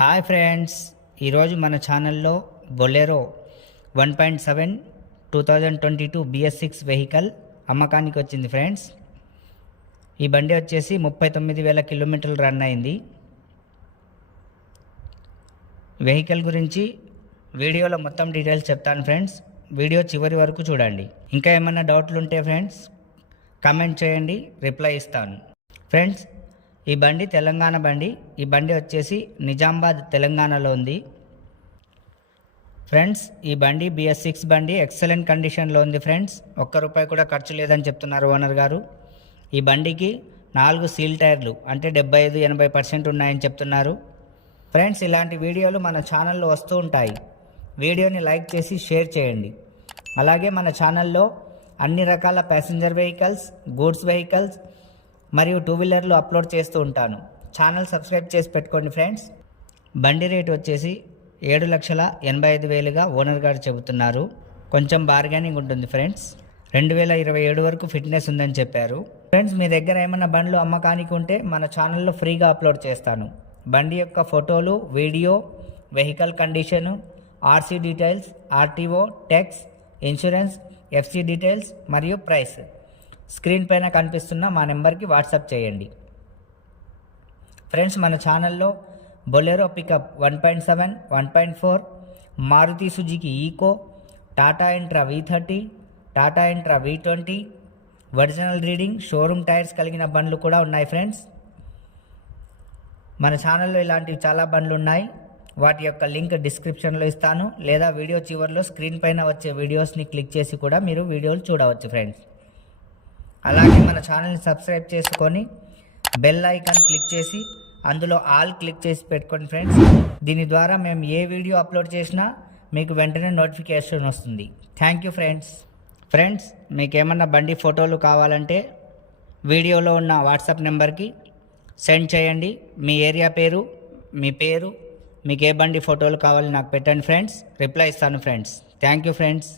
Hi friends, ఈరోజు మన ఛానల్లో బొలెరో 1.7 2022 BS6 వెహికల్ అమ్మకానికి వచ్చింది ఫ్రెండ్స్. ఈ బండి వచ్చేసి 39,000 కిలోమీటర్లు రన్ అయింది. వెహికల్ గురించి వీడియోలో మొత్తం డీటెయిల్స్ చెప్తాను ఫ్రెండ్స్. వీడియో చివరి వరకు చూడండి. ఇంకా ఏమైనా డౌట్లు ఉంటే ఫ్రెండ్స్ కామెంట్ చేయండి, రిప్లై ఇస్తాను. ఫ్రెండ్స్, ఈ బండి తెలంగాణ బండి. ఈ బండి వచ్చేసి నిజామాబాద్ తెలంగాణలో ఉంది. ఫ్రెండ్స్, ఈ బండి BS6 బండి ఎక్సలెంట్ కండిషన్లో ఉంది ఫ్రెండ్స్. ₹1 కూడా ఖర్చు లేదని చెప్తున్నారు ఓనర్ గారు. ఈ బండికి 4 సీల్ టైర్లు అంటే 75-80% ఉన్నాయని చెప్తున్నారు. ఫ్రెండ్స్, ఇలాంటి వీడియోలు మన ఛానల్లో వస్తూ ఉంటాయి. వీడియోని లైక్ చేసి షేర్ చేయండి. అలాగే మన ఛానల్లో అన్ని రకాల ప్యాసింజర్ వెహికల్స్, గూడ్స్ వెహికల్స్ మరియు 2 వీలర్లు అప్లోడ్ చేస్తూ ఉంటాను. ఛానల్ సబ్స్క్రైబ్ చేసి పెట్టుకోండి ఫ్రెండ్స్. బండి రేట్ వచ్చేసి 7,85,000గా ఓనర్ గారు చెబుతున్నారు. కొంచెం బార్గెనింగ్ ఉంటుంది ఫ్రెండ్స్. 2027 వరకు ఫిట్నెస్ ఉందని చెప్పారు. ఫ్రెండ్స్, మీ దగ్గర ఏమైనా బండ్లు అమ్మకానికి ఉంటే మన ఛానల్లో ఫ్రీగా అప్లోడ్ చేస్తాను. బండి యొక్క ఫోటోలు, video, vehicle condition, RC details, RTO, tax, insurance, FC details మరియు ప్రైస్ స్క్రీన్ పైన కనిపిస్తున్న మా నెంబర్కి వాట్సాప్ చేయండి. ఫ్రెండ్స్, మన ఛానల్లో Bolero pickup 1.7, 1.4, Maruti Suzuki Eeco, Tata Intra V30, Tata Intra V20, original reading showroom tyres కలిగిన బండ్లు కూడా ఉన్నాయి ఫ్రెండ్స్. మన ఛానల్లో ఇలాంటివి చాలా బండ్లు ఉన్నాయి. వాటి యొక్క లింక్ డిస్క్రిప్షన్లో ఇస్తాను, లేదా వీడియో చివరిలో స్క్రీన్ పైన వచ్చే వీడియోస్ని క్లిక్ చేసి కూడా మీరు వీడియోలు చూడవచ్చు ఫ్రెండ్స్. అలాగే మన ఛానల్ని సబ్స్క్రైబ్ చేసుకొని బెల్ ఐకాన్ క్లిక్ చేసి అందులో ఆల్ క్లిక్ చేసి పెట్టుకోండి ఫ్రెండ్స్. దీని ద్వారా మేము ఏ వీడియో అప్లోడ్ చేసినా మీకు వెంటనే నోటిఫికేషన్ వస్తుంది. Thank you friends. ఫ్రెండ్స్, మీకు ఏమన్నా బండి ఫోటోలు కావాలంటే వీడియోలో ఉన్న వాట్సాప్ నెంబర్కి సెండ్ చేయండి. మీ ఏరియా పేరు, మీ పేరు, మీకు ఏ బండి ఫోటోలు కావాలి నాకు పెట్టండి ఫ్రెండ్స్. రిప్లై ఇస్తాను ఫ్రెండ్స్. Thank you friends.